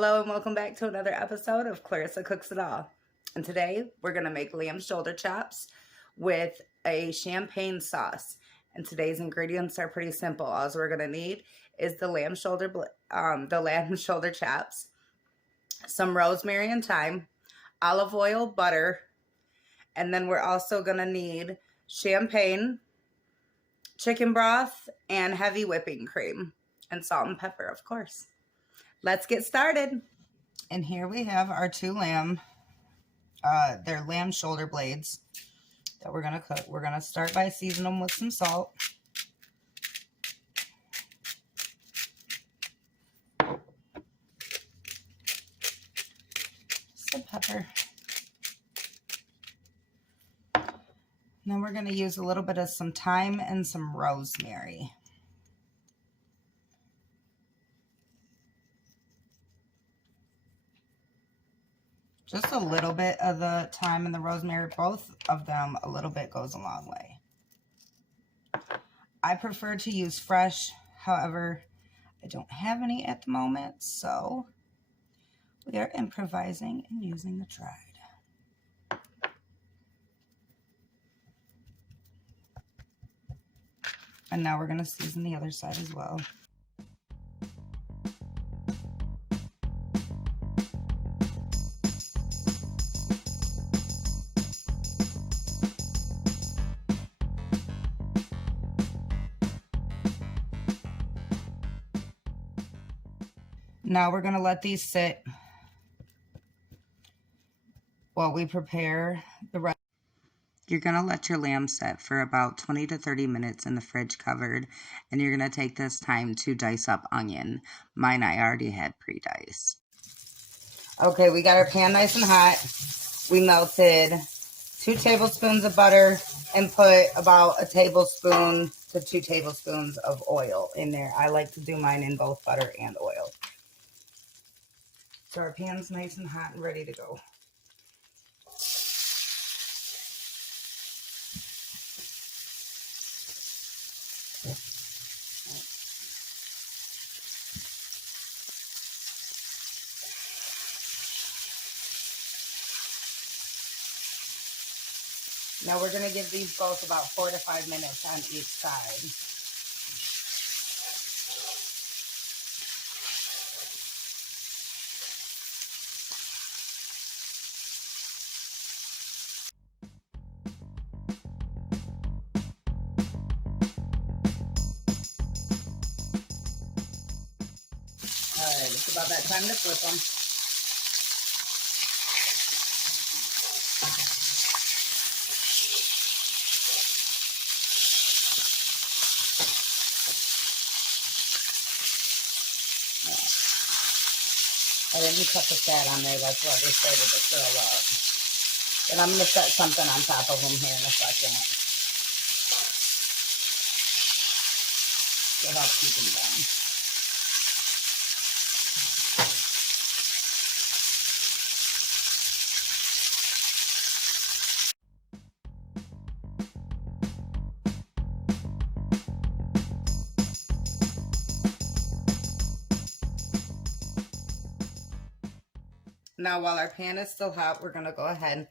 Hello and welcome back to another episode of Clarissa Cooks It All. And today we're going to make lamb shoulder chops with a champagne sauce. And today's ingredients are pretty simple. All we're going to need is the lamb shoulder chops, some rosemary and thyme, olive oil, butter, and then we're also going to need champagne, chicken broth, and heavy whipping cream, and salt and pepper, of course. Let's get started. And here we have our two lamb, they're lamb shoulder blades that we're going to cook. We're going to start by seasoning them with some salt. Some pepper. And then we're going to use a little bit of some thyme and some rosemary. Just a little bit of the thyme and the rosemary, both of them, a little bit goes a long way. I prefer to use fresh, however, I don't have any at the moment, so we are improvising and using the dried. And now we're going to season the other side as well. Now we're going to let these sit while we prepare the rest. You're going to let your lamb sit for about 20 to 30 minutes in the fridge covered, and you're going to take this time to dice up onion. Mine I already had pre-diced. Okay, we got our pan nice and hot. We melted 2 tablespoons of butter and put about a tablespoon to 2 tablespoons of oil in there. I like to do mine in both butter and oil. So our pan's nice and hot and ready to go. Now we're going to give these both about 4 to 5 minutes on each side. Alright, it's about that time to flip them. I didn't cut the fat on there, that's why they started to curl up. And I'm going to set something on top of them here in a second to help keep them down. Now, while our pan is still hot, we're going to go ahead.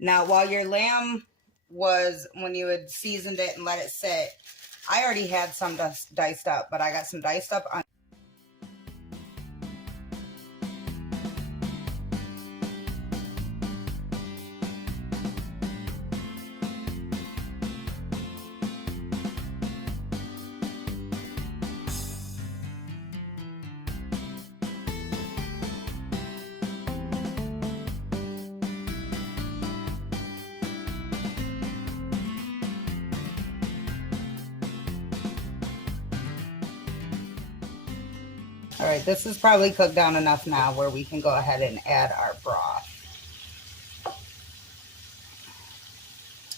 Now, while your lamb was, when you had seasoned it and let it sit, I already had some diced up, but I got some diced up on. All right, this is probably cooked down enough now where we can go ahead and add our broth.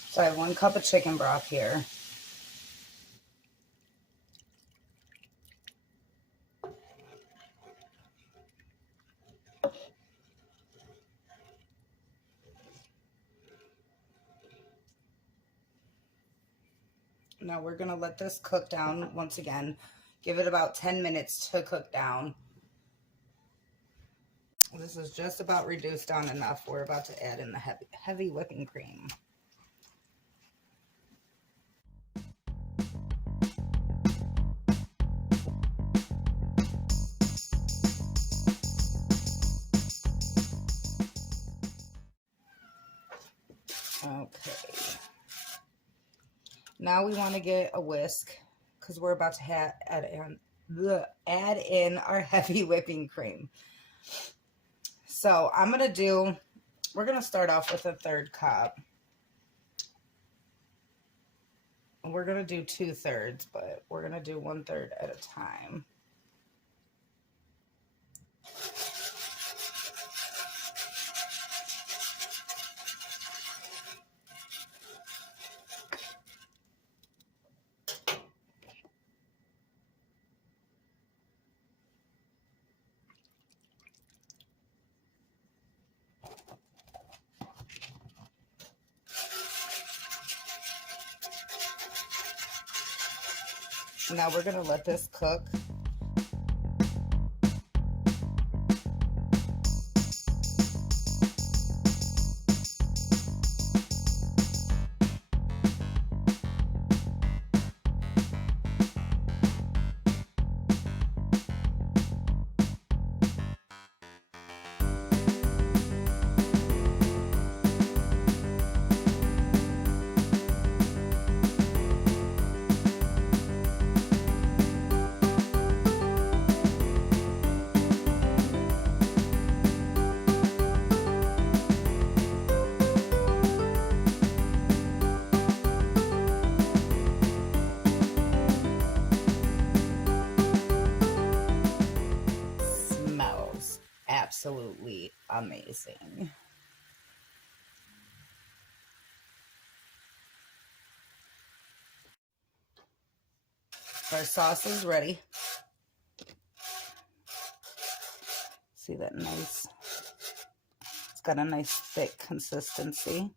So I have 1 cup of chicken broth here. Now we're going to let this cook down once again. Give it about 10 minutes to cook down. this is just about reduced down enough. We're about to add in the heavy whipping cream. Okay. Now we want to get a whisk because we're about to add in our heavy whipping cream. So we're going to start off with a 1/3 cup. We're going to do 2/3, but we're going to do 1/3 at a time. Now we're going to let this cook. Smells absolutely amazing. Our sauce is ready. See that nice, it's got a nice thick consistency.